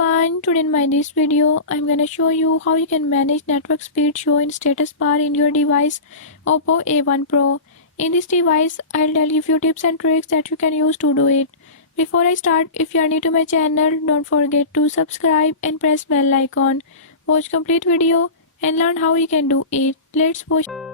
everyone, today in my this video I'm gonna show you how you can manage network speed show in status bar in your device Oppo A1 Pro. In this device I'll tell you few tips and tricks that you can use to do it. Before I start, if you are new to my channel, don't forget to subscribe and press bell icon. Watch complete video and learn how you can do it. Let's watch.